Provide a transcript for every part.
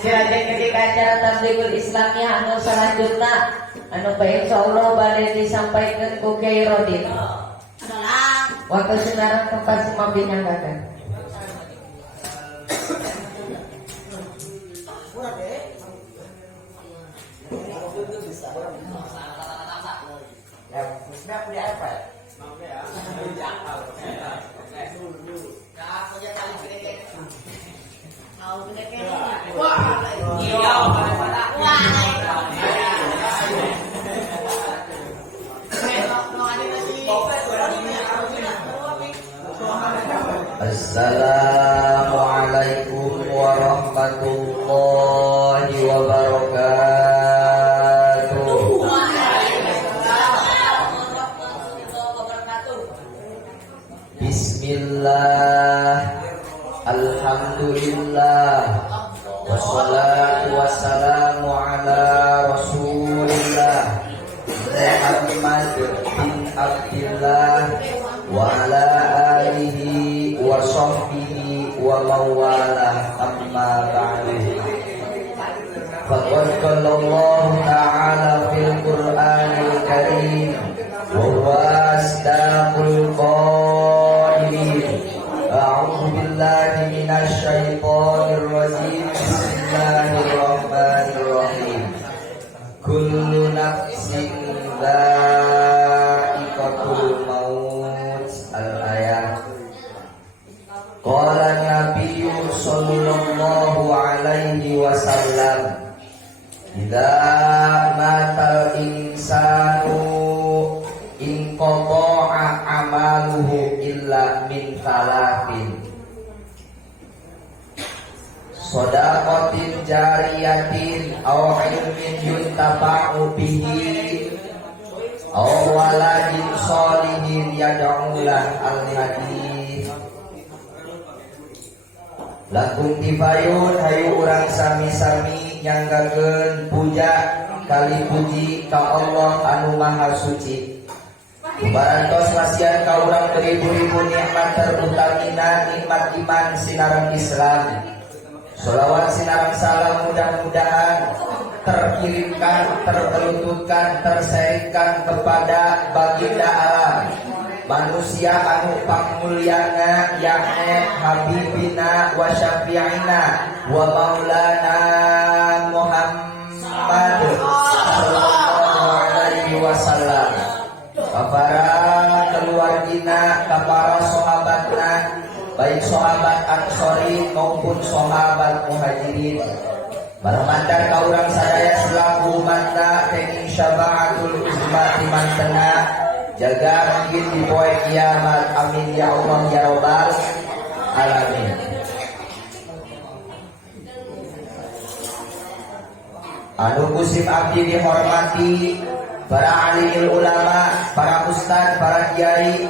Silakan ketika acara tabligul Islamnya anu selanjutnya anu baik insyaallah bade disampaikan ku Kiai Rodin. Waktu sekarang tempat semua binanggakan. Assalamualaikum warahmatullahi wabarakatuh. Bismillah, alhamdulillah, wassalatu wassalamu ala rasulillah Muhammad bin Abdillah wa ala alihi wa sahbihi wa mawalah, amma ba'du. Faqad qala Allah ta'ala fil Qur'anil Karim wa huwa asdaqul qailin. A'udzu billahi minasy syaithanir rajim. Bismillahirrahmanirrahim. Kullu nafsin dha'iqatul maut. Al-ayat. Qala Nabiyyu sallallahu alaihi wasallam, idza matal insanu inqata'a amaluhu illa min thalathin: shadaqatin jariyatin aw ilmin yuntafa'u bihi aw waladin sholihin yad'u lahu. Al-hadits. Lakum tifayun hayu urang sami-sami nyanggakeun puja kali puji ka Allah anu maha suci. Barantos wasian ka urang beribu-ribu nikmat terutamina nikmat iman sinareng Islam. Sholawat sinareng salam mudah-mudahan terkirimkan, tertelututkan, terserikan kepada baginda alam manusia anu pangmulyana yakni habibina wa syafi'ina wa maulana Muhammad sallallahu alaihi wasallam, para keluargina, para sahabatna, baik sahabat Ansori maupun sahabat Muhajirin. Marmantar ka urang sadaya selaku umatna kenging syafaatul uzma timantena jaga mungkin di poe kiamat. Amin ya Allah ya rabbal alamin. Anu kusim abdi dihormati para alimul ulama, para ustad, para kiai,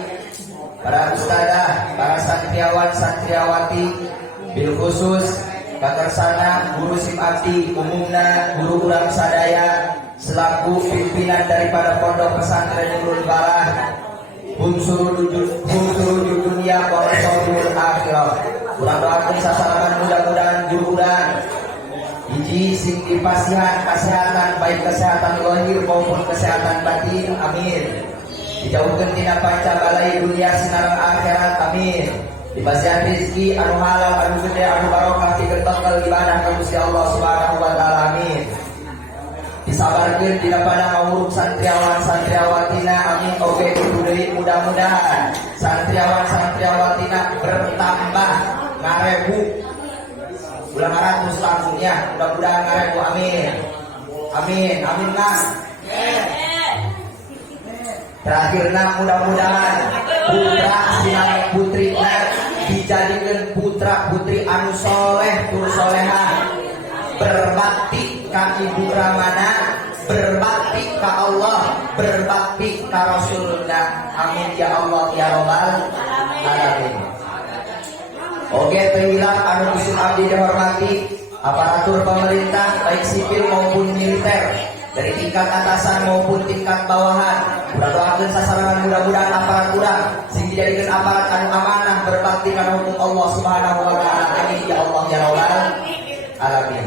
para ustadah, para santriawan santriawati, bil khusus kakersana guru sim abdi umumna guru urang sadaya selaku pimpinan daripada pondok pesantren Nurul Balah, bungsurul dunia wa rasulul akhirah. Urang doakeun sasalaman mudah-mudahan guru urang hiji sing dipasihan kesehatan, baik kesehatan lahir maupun kesehatan batin, amin. Dijauhkeun tina pancabalai dunia sinareng akhirat, amin. Dipasihan rezeki anu halal, anu gede, anu barokah, dikeun bakal ibadah ka Gusti Allah Subhanahu wa taala, amin. Disabarkeun dina pada ngawuruk santriawan santriawatina, amin. Oge kudu deui mudah-mudahan santriawan santriawatina bertambah ngarebu ulang 100 tahunnya, mudah-mudahan ngarebu, amin. Amin, amin nah. Terakhirna mudah-mudahan putra sinareng putrina dijadikeun putra putri anu soleh tur solehah, berbakti ka ibu ramana, berbakti ka Allah, berbakti ka Rasulullah, amin ya Allah ya rabbal alamin. Oke, pengilang anu kusim abdi dihormati aparatur pemerintah baik sipil maupun militer, dari tingkat atasan maupun tingkat bawahan. Udah doakan sasaran mudah-mudahan aparat kurang sehingga dijadikan aparat anu amanah berbakti kana hukum Allah Subhanahu wa taala. Amin ya Allah ya rabbal alamin.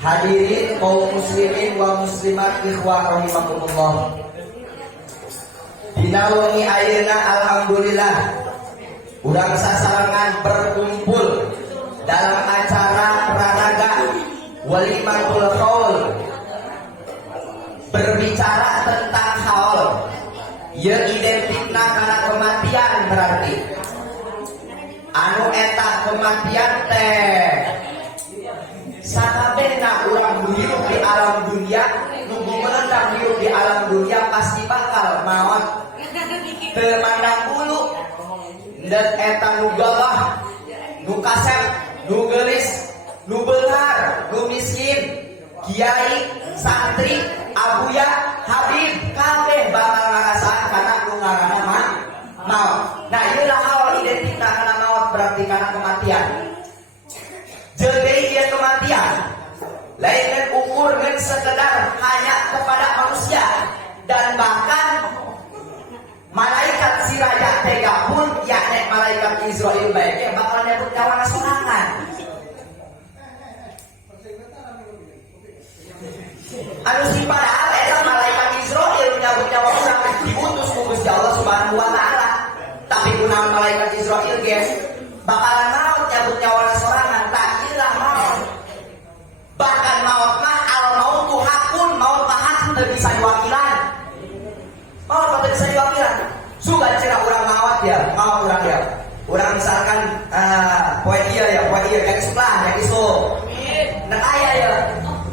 Hadirin kaum muslimin wa muslimat ikhwah rahimakumullah. Dina wengi ayeuna alhamdulillah urang sasarangan berkumpul dalam acara praraga walimatul qaul berbicara tentang haul. Ye identikna kana kematian berarti anu eta kematian teh sakabehna urang hirup di alam dunia, nunggu melendang hirup di alam dunia pasti bakal maot teu mandang bulu. Dan eta nu gawah, nu kasep, nu geulis, nu beunghar, nu miskin, kiai, santri, abuya, habib, kabeh bakal ngarasakan kana nu ngaranna maot. Nah, inilah awal identikna kana maot berarti kana kematian. Jadi dia kematian lain dan ukur dan sekedar hanya kepada manusia, dan bahkan malaikat si raja tega pun yakni malaikat Israel baiknya bakal nyebut nyawa sorangan. Anu si padahal eta malaikat Israel nyebut nyawa orang diutus ku Gusti Allah Subhanahu wa taala, tapi kunaon malaikat Israel guys bakalan maut nyebut nyawa sorangan. Tak ilah maut, bahkan maut mah al mautu hakun, maut mah hak teu bisa diwakilan. Maut mah teu bisa diwakilan. Suka cina urang maut ya, maut urang ya. Urang misalkan poe ieu ya, poe ieu jadi sebelah jadi so. Nah aya ya.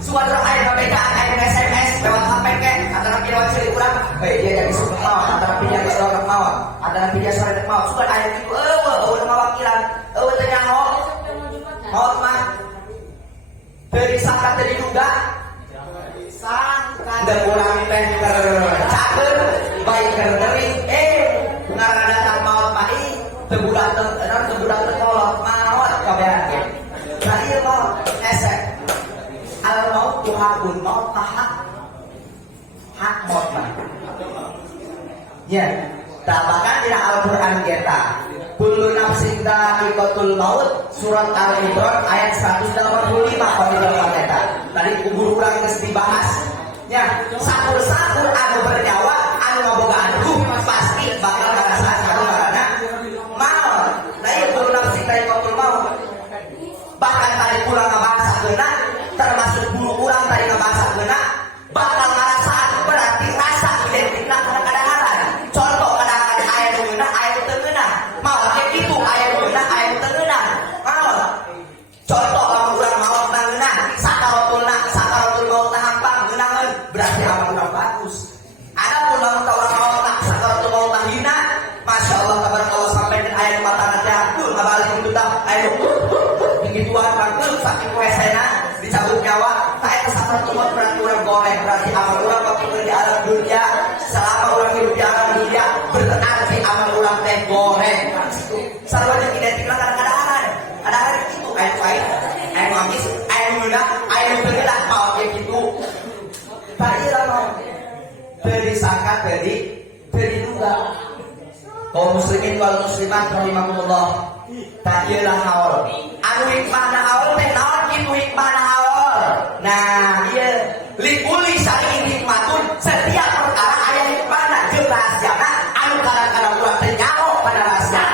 Suka urang aya KPK aya SMS lewat HP ke antara video ciri urang, dia jadi suka maut, antara video sorot maut, antara video sorot maut. Suka aya kitu urang mawakilan, teu nyaho. Maut mah teu disangka teu diduga. Sangka dan urang teh cakeun baik keur teuing ngaranna datang maut mah teu budak teu kolot maut kabehan ge. Nah ieu maut esek. Al maut tuhakun, maut mah hak maut mah. Ya, bahkan di Al-Qur'an kita kullu nafsin dha'iqatul maut surat Al-Imran ayat 185 kalau kita. Tadi kubur urang geus dibahas. Ya, sakur-sakur anu bernyawa anu ngabogaan ruh pasti bakal ngarasakeun anu ngaranna maut. Nah ieu kullu nafsin dha'iqatul maut. Bahkan tadi pulang ngabahasakeunna termasuk bulu urang tadi ngabahasakeunna bakal ngarasakeun berarti rasa identikna kana kadaharan. Contoh kadaharan aya nu geunah aya nu teu geunah. Maut ge kitu aya nu geunah aya nu teu geunah. Maut. Contoh lamun urang maut na geunah, sakaratul maut na hampang geunaheun berarti amal urang bagus. Adapun lamun urang maut na sakaratul maut na hina, masyaallah tabarakallah sampai dan aya nu matana teh aduh ngabalik itu tah aya begituan rangkeun saking wesena dicabut nyawa. Tak eta sakaratul maut berarti urang goreng, berarti amal urang waktu di alam dunia selama urang hidup di alam dunia berarti amal urang teh goreng. Sarua jeung identik kadang-kadang ada itu air manis, air muda, air bergerak mau kayak gitu. Tadi lama beri sangka beri duga. Kaum muslimin wal muslimat rahimakumullah. Tadi lah haul. Anu hikmahna haul teh naon kitu hikmahna haul. Nah, ieu likuli syari'in hikmatun, setiap perkara aya hikmahna jeung rahasiana anu kadang-kadang urang teh nyaho pada rahasia.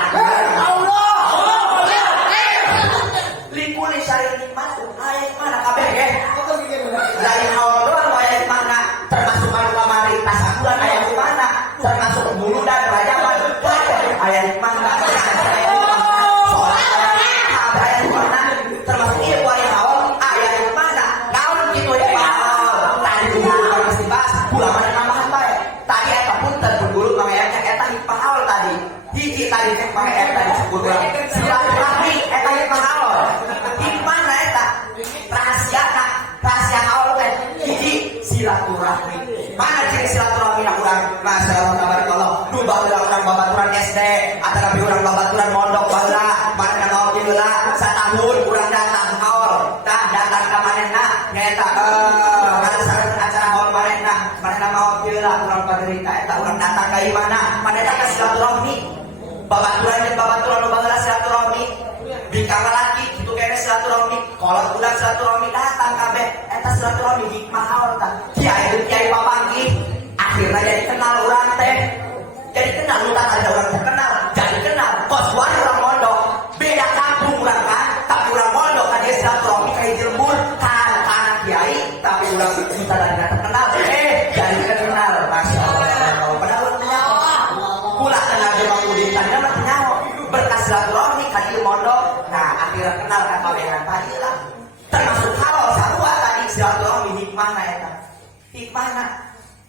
Likuli syari'in hikmatun, aya hikmahna kabeh ge. Lain haul doang aya hikmahna, termasuk anu kamari tasakuran aya hikmahna, termasuk bulu dan rajaman aya hikmahna. Termasuk ieu wali haul aya hikmahna. Naon kitu hikmah? Tadi guru geus dibahas, ulama nambahan bae. Tadi eta punten guru mangayana eta hikmah haul tadi. Hiji tadi hikmah eta disebut urang silaturahmi eta hikmah haul. Hikmahna eta rahasia haul teh hiji silaturahmi. Mana ciri silaturahmi na urang? Masyaallah tabarakallah. Nu baheula urang babaturan SD, atanapi urang babaturan mondok baheula, mana mau heula satahun urang datang haul. Tah datang ka manehna babaturan jeung babaturan nu baheula silaturahmi bingkang laki kitu kene silaturahmi kolot bulan silaturahmi datang kabeh eta silaturahmi hikmah naon tah kiai papanggih akhirna jadi kenal urang teh jadi kenal urang ada urang terkenal jadi kenal kos wari urang mondok beda kampung urang kan tapi urang mondok ka dia silaturahmi ka hiji lembur kana kiai tapi urang kita dari terkenal jadi kenal masya Allah padahal pula kenal jeung Udin tadi mah nyaho berkas silaturahmi ka ieu mondok nah akhirnya kenal ka kawehan tadi lah termasuk halal sarua tadi silaturahmi hikmahna eta hikmahna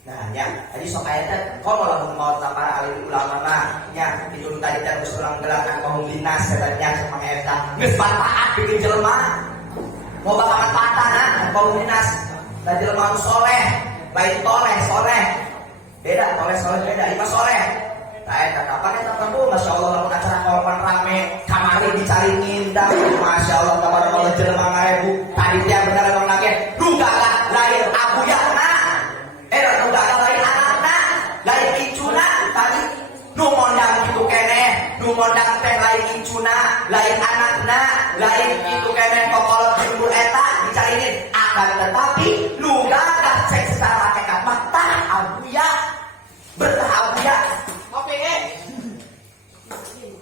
nah ya tadi sok aya teh komo lamun maot para alim ulama mah nya itu tadi teh geus urang gerakan kaum dinas katanya sama eta geus manfaat bikin jelema mau bakal patana kaum dinas da jelema nu soleh lain toleh soleh beda toleh soleh beda lima soleh nah eta kapan eta kamu masya Allah lamun acara kolpan rame kamari dicari ngindang masya Allah kamar kalau jelema ngarebu tadi dia bener ngomong lagi duga lain abuyana duga lain anakna lain incuna tadi nu mondang kitu kene nu mondang teh lain incuna lain anakna lain kitu kene kokolot jembur eta dicariin akan tetapi nu gagah cek secara hakikat mah tah abuya bertah abuya oke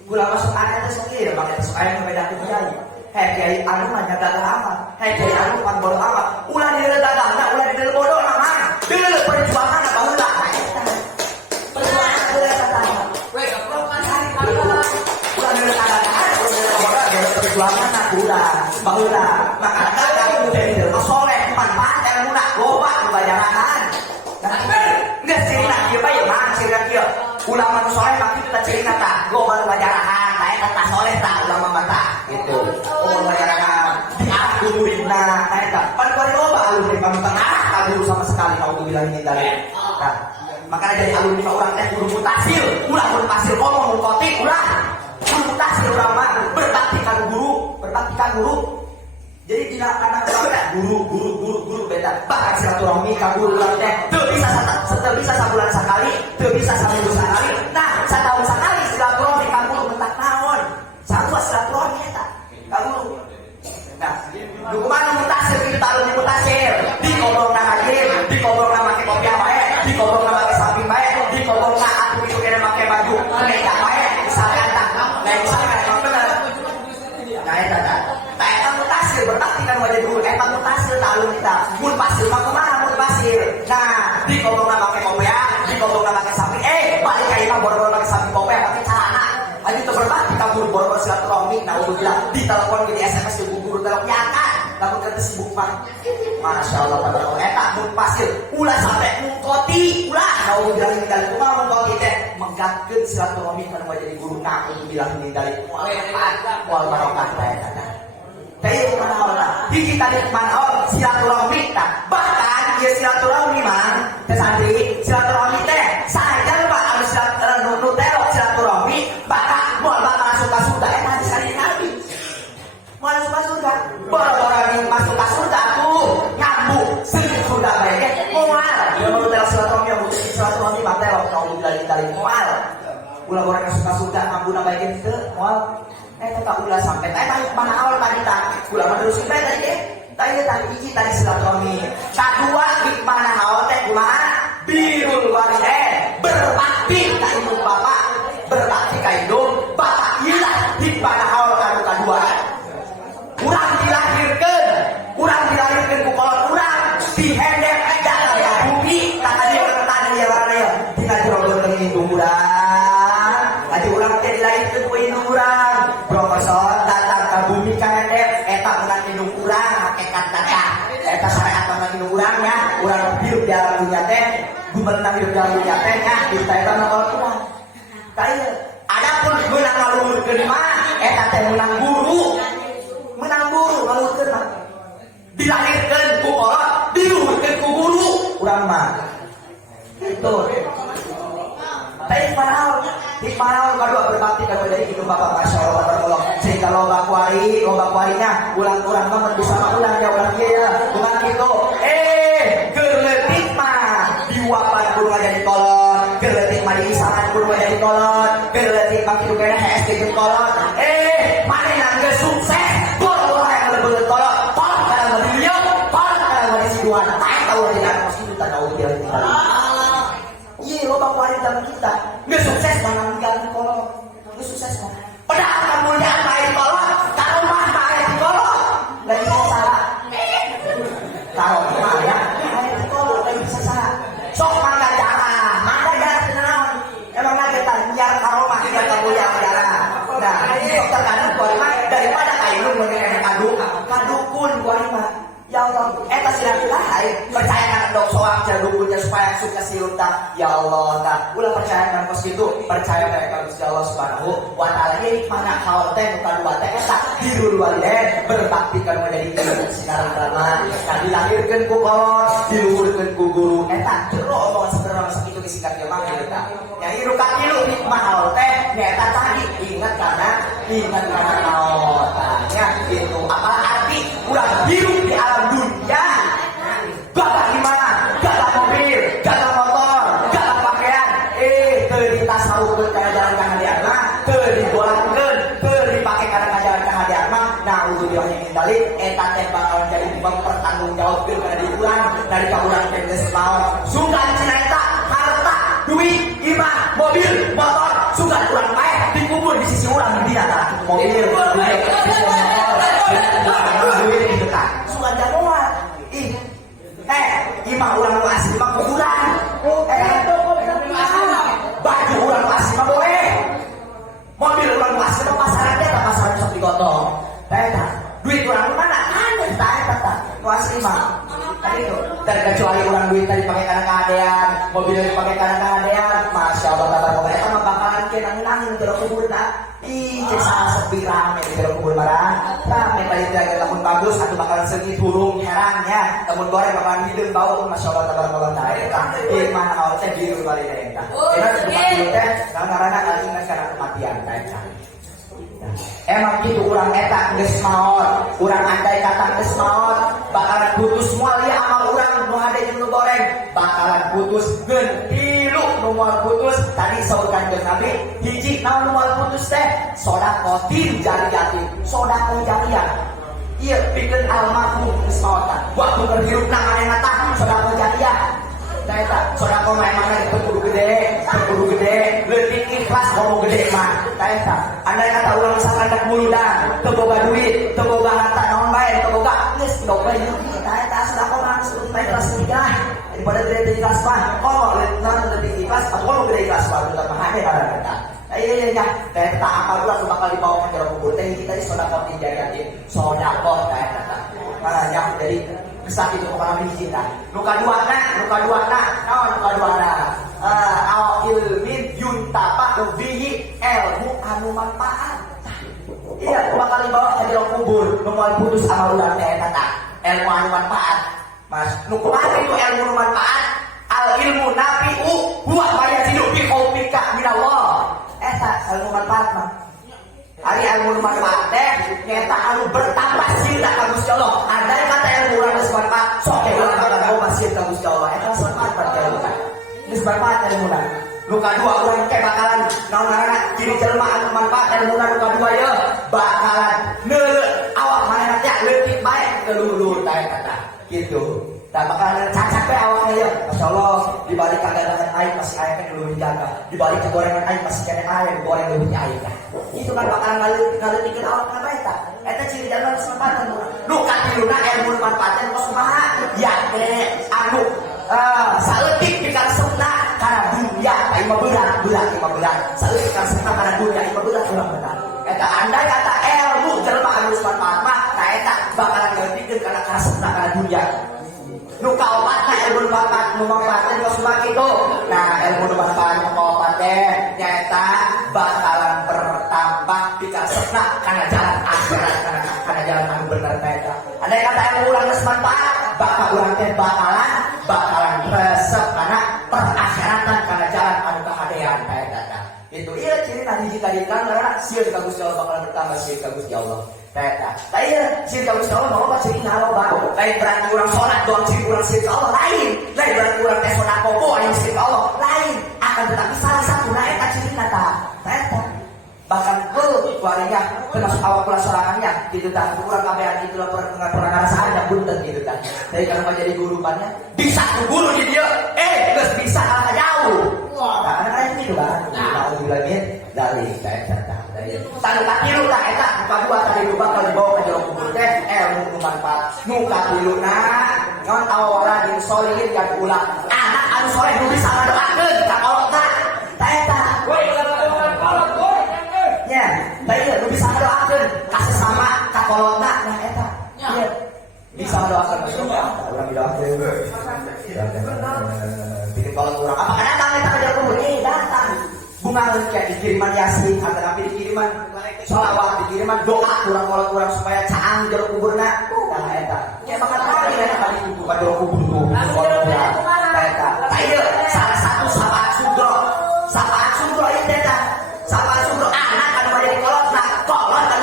gula masuk anak itu sendiri makanya masuk anak beda kiai kiai anu mah jaga amat kiai anu pan bodoh amat ulah di dagang ulah di bodoh nama dulu perjuangan baheula perjuangan ulah dagang we ulah di dagang perjuangan ulah baheula maka dagang udah soleh manfaat ilmu nak loba bayaran nggak cerita dia bae mah cerita dia ulama nu soleh mah kita cerita tah loba bayaran kae kata soleh tah ulama mata gitu bayaran diaturina kae tah pan loba alumni panutan guru sama sekali kau tuh bilang ini dari nah, makanya jadi alumni orang teh kudu mutasil ulah kudu pasil ngomong mutoti ulah kudu mutasil urang mah berbakti ka guru jadi tidak anak guru beda bahkan silaturahmi ka guru urang teh teu bisa sabulan sakali teu bisa saminggu sakali nah satahun sakali silaturahmi ka guru mentak naon sarua silaturahmi eta ka guru nah nu kumaha mutasil kitu alumni mutasil di kobrongna hadir di kobrongna make kopi bae di kobrongna make samping bae di kobrongna atuh kitu kene make baju kemeja bae misalkan tah lain misalkan emang bener nah eta tah eta mutasil berarti kan wajah guru eta mutasil tah alumni tah mun pasil mah kumaha mun pasil nah di kobrongna make kopi di kobrongna make samping balik ka imah boro-boro make samping kopi make celana aja itu berbakti ka guru boro-boro silaturahmi nah udah bilang di telepon di SMS di guru telepon nyata lamun kata sibuk mah masya Allah pada eta mun pasil ulah sampai mungkoti ulah kau bilang ini dari kumaha mungkoti teh menggatkeun silaturahmi kana jadi guru nah untuk bilang ini dari wal barokah teh eta teh kumaha Allah di kita di mana silaturahmi tah bahkan ieu silaturahmi mah teh santri silaturahmi teh saja mah anu silaturahmi bahkan moal masuk ka surga eta di sana nabi moal masuk ka surga orang masuk ke surga tuh nyambung sedikit surga baiknya mual dia mau terus silaturahmi materi kalau dari mual ulah orang masuk ke surga nyambung baiknya itu mual tak ulah sampai mana awal tadi tak ulah terus kita tadi hiji tadi silaturahmi kedua mana awal teh kumaha birrul walidain berbakti ka ibu bapak berbakti ka indung bapak ilah hikmah awal kedua urang dilahirkan ku kolot urang dihendek datang ya bumi kata dia bertanya ya warna ya tinggal jodoh indung urang tadi urang teh dilahirkan ku indung urang profesor datang ke bumi ka hendek eta urang indung urang hakikat data eta syariat mah indung urang ya urang hidup di alam dunia teh gubernur hidup di alam dunia teh nya kita eta mah kolot urang kayak adapun menang ngaluhurkeun mah eta teh menang guru ngaluhurkeun mah dilahirkan ku kolot diluhurkeun ku guru urang mah itu tapi padahal kadua berbakti kepada ibu bapak masya Allah berkolok sehingga loba kuarinya ulang mah bisa ulang ya ulang ya bukan gitu gerletik mah diwapan kudu jadi kolot gerletik mah diisangan kudu jadi kolot gerletik mah tilu kene HS jeung kolot. Mane nangge sukses. Gol yang lebih kolot. Kolot kana mah dieu, kolot kana mah disiduan. Tai tahu dina pos itu tahu dia. Iya, lo bawa dalam kita. Nggak sukses mana ganti kolot. Nggak sukses mah. Padahal kemuliaan main kolot, kalau mah main kolot. Nggak bisa salah. Kalau mah ya, main kolot nggak bisa salah. Sok mana cara tenang. Emang nggak kita biar kalau mah biar kemuliaan darah. Nah, sok terkadang gua mah daripada kayu mengenai kadukun gua mah. Ya Allah, eta silaturahmi percaya kan dok soal jadukunnya supaya sukses diundang. Ya Allah, nah, ulah percaya kan kos gitu, percaya mereka Gusti Allah Subhanahu wa taala ini mana hal teh bukan dua teh eta dirul walid berbakti kan menjadi sinar agama. Nah, dilahirkeun ku kolot, diluhurkeun ku guru eta jero omongan sebenarnya sakitu disingkat ge mah eta. Ya ieu katilu hikmah hal teh eta tadi ingat karena naon. Ya gitu. Apa arti ulah hidup di alam dunia? Gak di mana? Gak ada mobil, gak ada motor, gak ada pakaian. Teu ditasawufkeun kana jalan kahadian mah, teu dibolangkeun, teu dipake kana jalan kahadian mah. Nah, ulah yang balik eta teh bakal jadi mempertanggungjawabkeun kana di bulan dari kabulan teh geus maot. Sugan cenah eta harta, duit, imah, mobil, motor, sugan urang pae dikubur di sisi urang di dina tah. Mobil, duit, duit di dekat. Sugan jagoan. Imah urang lu asli mah kuburan. Baju urang lu asli mah boleh. Mobil urang lu asli mah pasaran teh pasaran sok digotong. Eta duit urang lu mana? Ada eta lu asli mah. Tadi itu terkecuali urang duit tadi pakai kana kadean, mobil dipakai kana kadean. Masya Allah tabarakallah eta mah bakalan kenang-kenang di dalam kubur tah. Cek salah sepi rame di dalam kubur barang. Rame tadi teh lamun bagus atuh bakalan seungit hurung herang ya. Lamun goreng bakalan hideung bau Masya Allah tabarakallah tah eta. Ieu mah awal teh biru bari eta. Cenah kematian teh ngaranna kalingan kana kematian tah eta. Emang gitu urang eta geus maot, urang andai kata geus maot bakalan putus moal ieu amal urang nu hade jeung nu goreng bakalan putus geun tilu nu moal putus tadi saurkan jeung Nabi hiji naon nu moal putus teh sedekah jariyah sedekah jariyah ieu pikeun almarhum geus maot waktu berhirupna manehna tah sedekah jariyah da eta sedekah mah emang kudu gede leutik ikhlas ngomong gede mah da eta andai kata urang sakandak muludan teu boga duit teu boga harta naon bae teu boga geus teu bae da eta sedekah mah suruh bae kelas nikah daripada gede ikhlas mah komo leutik ikhlas komo gede ikhlas mah teu pahane kada eta. Iya, eta akal ulah bakal dibawa ke dalam kubur teh kita di sedekah dijadian sedekah da eta. Karena jadi kesakit itu kalau hiji tah. Nu kaduana naon nu kaduana? Al ilmin yuntafa bihi ilmu anu manfaat. Iya, bakal dibawa ke dalam kubur, nu moal putus amal urang teh eta tah. Ilmu anu manfaat. Mas, nu kumaha itu ilmu anu manfaat? Al ilmu nafi'u huwa ma yazidu bi qaumika minallah. Eta ilmu manfaat mah. Ari ilmu manfaat teh nyata anu bertambah cinta ka Gusti Allah. Andai kata ilmu urang geus manfaat, sok urang bakal loba cinta ka Gusti Allah. Eta manfaat berarti ilmu. Geus manfaat ilmu urang. Nu kadua urang teh bakalan naon ngaranna ciri jelema anu manfaat ilmu urang nu kadua ye bakalan neuleuh awak manehna teh leutik bae keluhur tah eta kitu. Tak bakalan cacat teh awakna ye. Masyaallah dibalik kagadangan aing masih aya teh leuwih jaga. Dibalik kegorengan aing masih keneh aya goreng leuwih aing tah. Itu kan bakalan ngaleutikkeun awakna bae tah. Eta ciri jalan kesempatan nu katiluna ilmu manfaatna kos kumaha? Ya teh anu saeutik pikaresepna kana dunya ieu mah berat. Saeutik pikaresepna kana dunya ieu mah berat. Eta andai kata ilmu jelema anu manfaat mah nah eta bakalan ngaleutikkeun kana karesepna kana dunya. Nu kaopatna ilmu manfaat nu manfaatna kos kumaha kitu. Nah, ilmu manfaat nu kaopat teh nyaeta bakalan bertambah pikaresepna kana jalan akhirat kana jalan anu bener teh eta. Andai kata ilmu urang geus manfaat, bakal urang teh bakalan resep kana perakhiratan kana jalan anu kahadean teh eta. Itu ieu ciri hiji kadikan karena sieun ka Gusti Allah bakalan bertambah sieun ka Gusti Allah. Eta. Tah ieu sieun ka Gusti Allah mah ciri loba. Lain berarti urang salat doang ciri urang sieun ka Allah lain. Lain berarti urang teh sedekah poe anu sieun ka Allah lain. Akan tetapi salah satu eta cirina tah. Eta. keluarga termasuk awak pula sorangannya gitu tak kurang kabehan gitu lah pernah ngerasaan yang bunten gitu tak dari kalau mau jadi guru bannya bisa guru di dia terus bisa kalah jauh nah anak-anak gitu kan mau bilangin dari kayak cata dari tadi kaki lu tak etak buka dua tadi lu bakal dibawa ke jalan kubur teh mau manfaat muka dulu nah ngon awal di solid yang ulang anak anu soleh nu bisa ngadoakeun ka kolot tak eta ya tadi lu bisa ngadoakeun ka sesama ka kolot nah eta bisa ngadoakeun ka surga urang didoakeun bikin kolot urang apa datang eta ka jalan kubur datang bunga kayak dikiriman yasin atau tapi dikiriman sholawat dikiriman doa kurang supaya caang jalan kuburna nah eta ya bakal kali ya kali itu ka jalan kubur tuh eta ayo salah satu sahabat sugro itu eta sahabat sugro anak kan mau jadi kolot kan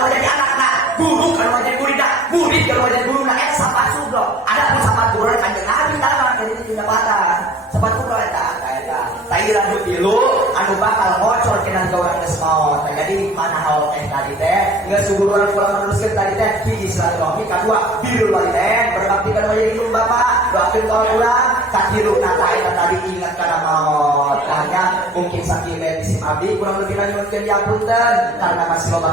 mau jadi anak guru kan mau jadi murid kan mau jadi guru eta sahabat sugro ada pun sahabat guru kan Nabi taala jadi tidak patah sahabat sugro eta tadi lanjut dulu anu bakal ngocor kenan gaurang geus maot jadi mana haul teh tadi teh geus suguruan pulang meneruskeun tadi teh hiji silaturahmi kadua birrul walidain berbakti ka jadi ibu bapak doakeun ka ulang katilu nata eta tadi ingat kana maot hanya mungkin sakieu isim abdi kurang lebih nyuwunkeun diapunten karena masih loba